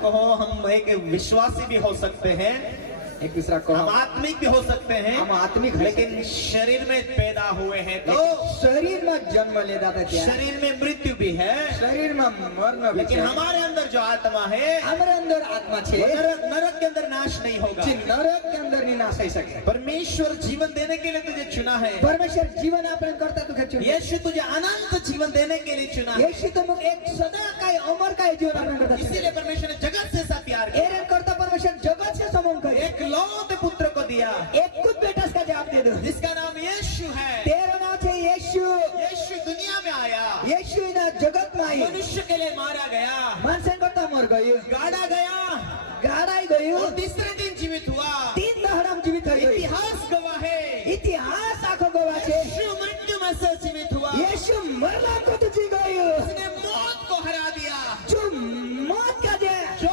कहो हम एक विश्वासी भी हो सकते हैं, एक दूसरा को हम आत्मिक भी हो सकते हैं, हम आत्मिक लेकिन शरीर में पैदा हुए हैं तो शरीर में जन्म लेता था क्या, शरीर में मृत्यु भी है, शरीर में मरना भी लेकिन है। हमारे अंदर जो आत्मा है हमारे अंदर आत्मा छे, नरक के अंदर नाश नहीं होगा। नरक के अंदर नहीं नाश हो सके। परमेश्वर जीवन देने के लिए तुझे चुना है, परमेश्वर जीवन आपण करता तुझे चुन, यीशु तुझे अनंत जीवन देने के लिए चुना है, यीशु तो मग एक सदा काय अमर काय जीवन आपण करता। इसीलिए परमेश्वर ने जगत से ऐसा प्यार किया, एरन करता परमेश्वर जगत से समूह करे, एक लौते पुत्र को दिया, एक खुद बेटा का जवाब दे दो, जिसका नाम यीशु है। तेरा नाम है यीशु। यीशु दुनिया में आया, यीशु ना जगत में आई, मनुष्य के लिए मारा गया, मानसन करता मर गयो, गाड़ा गया, गाड़ाई गयो, और तीसरे दिन जीवित हुआ। 3 दहड़म जीवित हो गयो। इतिहास गवाह है, इतिहास आखो गवाह छे, यीशु मृत्यु में से जीवित हुआ, यीशु मरला को तो जी गयो, उसने मौत को हरा दिया। जो मौत का जे जो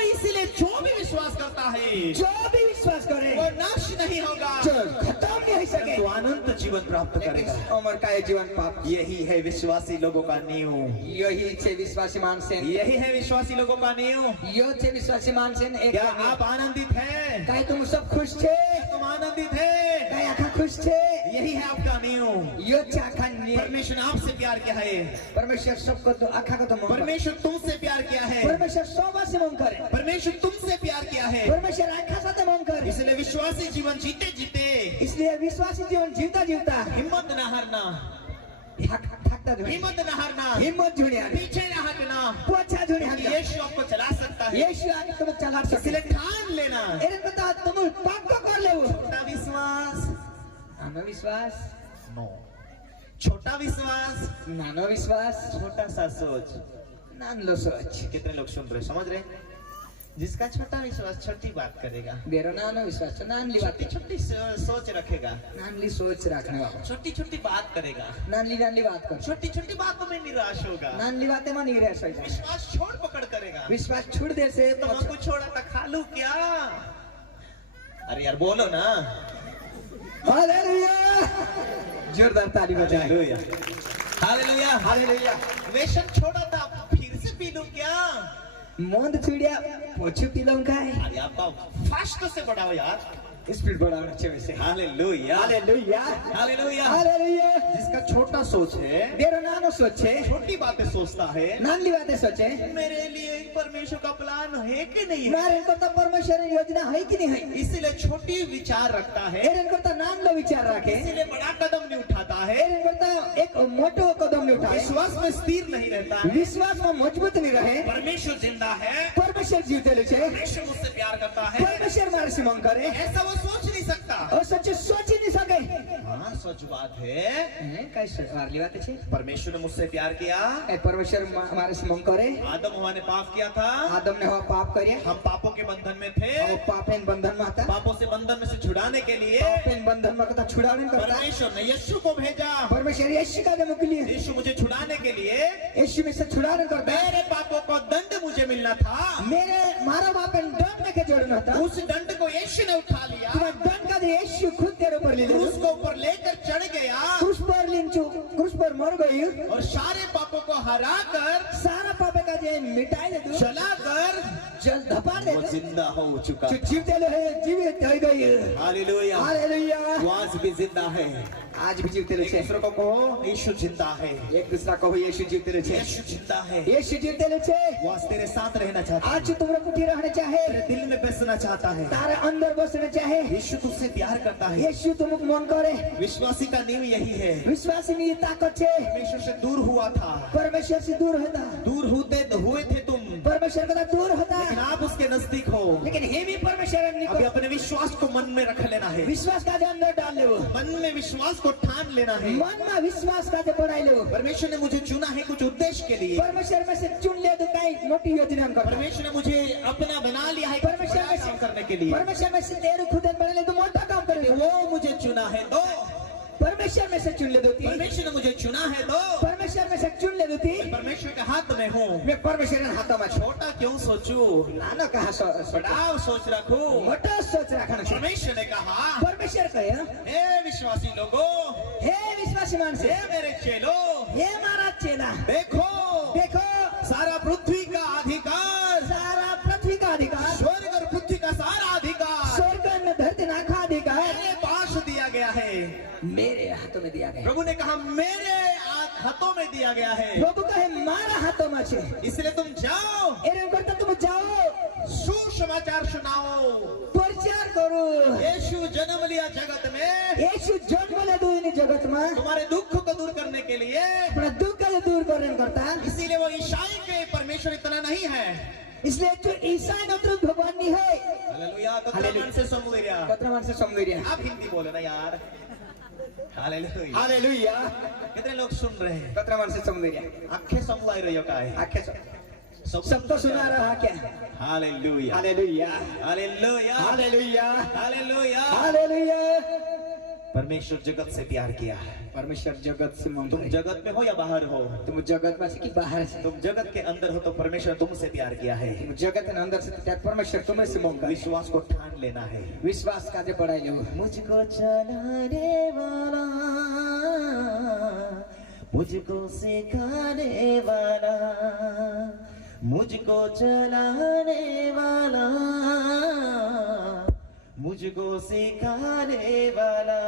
इसीलिए जो भी विश्वास करता है जो भी विश्वास करे वो नाश नहीं होगा, जो खत्म नहीं हो सके, तो अनंत जीवन प्राप्त करेगा। अमर का जीवन पाप। यही है विश्वासी लोगों का नियम, यही छे विश्वासी मानसेन, यही है विश्वासी लोगों का नियम। यो छे विश्वासी मानसेन। एक क्या आप आनंदित हैं? काहे तुम सब खुश छे, तुम आनंदित हैं? काहे आखा खुश छे, यही है आपका नियम। यो छे आखा नियम। परमेश्वर ने आपसे प्यार किया है, परमेश्वर सबको तो आखा को तो मन, परमेश्वर तुमसे प्यार किया है, परमेश्वर सबसे मन करे, परमेश्वर तुमसे प्यार किया है, परमेश्वर आखा साथे मन करे। इसलिए विश्वासी जीवन जीते जीते इसलिए विश्वासी जीवन जीवता जीवता हिम्मत न हारना, थकता जो हिम्मत न हारना, हिम्मत जुड़िया, पीछे न हटना। पोछा जुड़िया, यीशु आपको चला सकता है, यीशु आके तुम चला सकते। इसलिए ठान लेना। एरे बता तुम पक्का कर ले वो छोटा विश्वास, नानो विश्वास, नो छोटा विश्वास, नानो विश्वास, छोटा सा सोच। नान लो सोच। कितने लोग सुन रहे, समझ रहे? जिसका छोटा विश्वास छोटी बात करेगा, देरो नानो विश्वास, नान ली बात, छोटी छोटी सोच रखेगा, नान ली सोच रखने वाला, छोटी छोटी बात करेगा, नान ली बात कर, छोटी छोटी बातों में निराश होगा, नान ली बातें मानी रह सकता, विश्वास छोड़ पकड़ करेगा। विश्वास छूट दे से तो हमको छोड़ा था, खा लूं क्या? अरे यार बोलो ना, हालेलुया, जोरदार ताली बजाए। Hallelujah, hallelujah, hallelujah. व्यसन छोड़ा था, फिर से पी लूं क्या? मोंद छुड़िया पोछू पिलम का है, अरे आपका फास्ट से बढ़ाओ यार, स्पीड बढ़ाना चाहिए वैसे। Hallelujah, hallelujah, hallelujah. हालेलुया। जिसका छोटा सोच है, देरो नानो सोचे, छोटी बातें सोचता है, नान ली बातें सोचे, मेरे लिए परमेश्वर का प्लान है कि नहीं है, मारे को तो परमेश्वर की योजना है कि नहीं है, इसीलिए छोटी विचार रखता है, एरन को तो नान लो विचार रखे, इसीलिए बड़ा कदम नहीं उठाता है, एरन को तो एक मोटो कदम नहीं उठाए, विश्वास में स्थिर नहीं रहता है। विश्वास में मजबूत नहीं रहे। परमेश्वर जिंदा है, परमेश्वर जीवते ले छे, परमेश्वर मुझसे प्यार करता है, परमेश्वर मारे से मन करे, ऐसा वो सोच नहीं सकता। और सच सोच ही नहीं सके। हाँ सच बात है, कैसे वाली बात है, परमेश्वर ने मुझसे प्यार किया, परमेश्वर हमारे से मन करे, आदम हवा ने पाप किया था, आदम ने हुआ पाप करे, हम पापों के बंधन में थे, और पापेन बंधन में था, पापों से बंधन में से छुड़ाने के लिए पापेन बंधन में कथा छुड़ाने करता, परमेश्वर ने यीशु को भेजा, परमेश्वर यीशु का दम के लिए, यीशु मुझे छुड़ाने के लिए, यीशु में से छुड़ाने करता, मेरे पापों को दंड मुझे मिलना था, मेरे मारा बापेन दंड के जोड़ना था, उस दंड को यीशु ने उठा लिया, तुम्हारा दंड का यीशु खुद तेरे ऊपर ले क्रूस को ऊपर लेकर चढ़ गया, क्रूस पर लिंचू, क्रूस पर मर गई, और सारे पापों को हरा कर, सारा पापे का जे मिटाई दे दो, चला कर चल धपा दे वो दो, जिंदा हो चुका, जीवते लो है, जीवित हो गई। Hallelujah, hallelujah. वो आज भी जिंदा है। आज भी जीवते रहे, दूसरों को कहो यीशु जिंदा है, एक दूसरा को यीशु जीवते रहे, यीशु जिंदा है, यीशु जीवते रहे। वो आज तेरे साथ रहना चाहता है, आज तुमरा कुटी रहने चाहे, तेरे दिल में बसना चाहता है, तारे अंदर बसने चाहे, यीशु तुझसे प्यार करता है। यीशु तुमको मन करे, विश्वासी का नींव यही है, विश्वास में ये ताकत है, परमेश्वर से दूर हुआ था, परमेश्वर से दूर होता, दूर हुए थे तुम, परमेश्वर का दूर होता, लेकिन आप उसके नजदीक हो। लेकिन हे भी परमेश्वर अभी अपने विश्वास को मन में रख लेना है, विश्वास का अंदर डाल ले, मन में विश्वास को ठान लेना है। मन में विश्वास का बढ़ाई ले, परमेश्वर ने मुझे चुना है कुछ उद्देश्य के लिए, परमेश्वर में से चुन ले तो कहीं मोटी योजना कर, परमेश्वर ने मुझे अपना बना लिया है परमेश्वर बड़ा में से काम करने के लिए, परमेश्वर में से तेरे खुद बना ले तो मोटा काम करे, वो मुझे चुना है तो, परमेश्वर में से चुन ले दोती, परमेश्वर ने मुझे चुना है तो, परमेश्वर में से चुन ले दोती, परमेश्वर के हाथ में हूँ, मैं परमेश्वर के हाथों में छोटा क्यों सोचूं, नाना कहा बड़ा सोच रखूं। मोटा सोच रखना चाहिए। परमेश्वर ने कहा, परमेश्वर कहे, हे विश्वासी लोगों, हे विश्वासी मान से, हे मेरे चेलों, हे मारा चेला, देखो देखो सारा पृथ्वी का अधिकार सारा कहा मेरे हाथों में दिया गया है, प्रभु कहे मारा हाथों में छे, इसलिए तुम जाओ, एरम करता तुम जाओ, सुसमाचार सुनाओ। प्रचार करो। यीशु जन्म लिया जगत में, यीशु जन्म ले दुई जगत में तुम्हारे दुख को दूर करने के लिए, अपना दुख को दूर करने करता। इसीलिए वो ईसाई के परमेश्वर इतना नहीं है। इसलिए जो ईसाई नत्र भगवान नहीं है। हालेलुया, कतरामान से समुद्रिया, कतरामान से समुद्रिया। आप हिंदी बोले ना यार। Hallelujah, hallelujah. कितने लोग सुन रहे हैं? कतरामान से समुद्रिया। आंखें संभलाई रही हो का है? आंखें सब तो सुना रहा क्या? Hallelujah, hallelujah, hallelujah, hallelujah, hallelujah. Hallelujah. परमेश्वर जगत से प्यार किया। परमेश्वर जगत से तुम जगत में हो या बाहर हो, तुम जगत में से कि बाहर से? तुम जगत के अंदर हो तो परमेश्वर तुमसे प्यार किया है। तुम जगत के अंदर से तो परमेश्वर तुम्हें से मांगा। विश्वास को ठान लेना है। विश्वास काजे बढ़ाई लो। मुझको चलाने वाला, मुझको सिखाने वाला, मुझको चलाने वाला, मुझको सिखाने वाला।